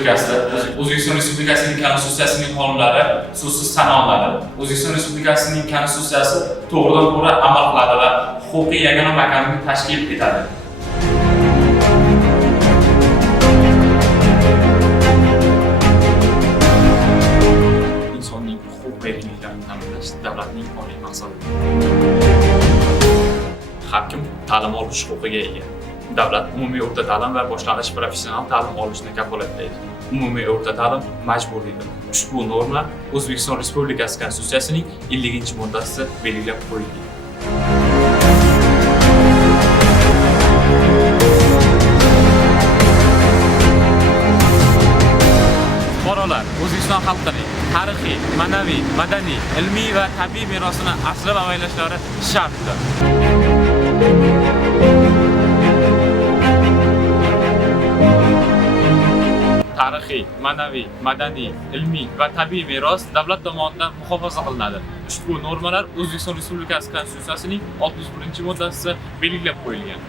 Respublikasi, O'zbekiston Respublikasining Konstitutsiyasining qonunlari so'zsiz tan olinadi. O'zbekiston Respublikasining Konstitutsiyasi to'g'ridan-to'g'ri amal qiladi va huquqiy yagona makonini tashkil etadi. Insonning huquq va erkinliklarini ta'minlash davlatning oliy maqsadidir. Har kim ta'lim olish huquqiga ega. Davlat umumiy o'rta ta'lim va boshlang'ich professional ta'lim olishni kafolatlaydi. Umumiy o'rta ta'lim majburiydir. Ushbu norma O'zbekiston Respublikasi Konstitutsiyasining 50-moddasida belgilab qo'yilgan. Fuqarolar O'zbekiston xalqining tarixiy, ma'naviy, madaniy, ilmiy va tabiiy merosini asrab avaylashlari shartdir. Tarixiy, ma'naviy, madaniy, ilmiy va tabiiy meros davlat tomonidan muhofaza qilinadi. Ushbu normalar O'zbekiston Respublikasi Konstitutsiyasining 61-moddasida belgilab qo'yilgan.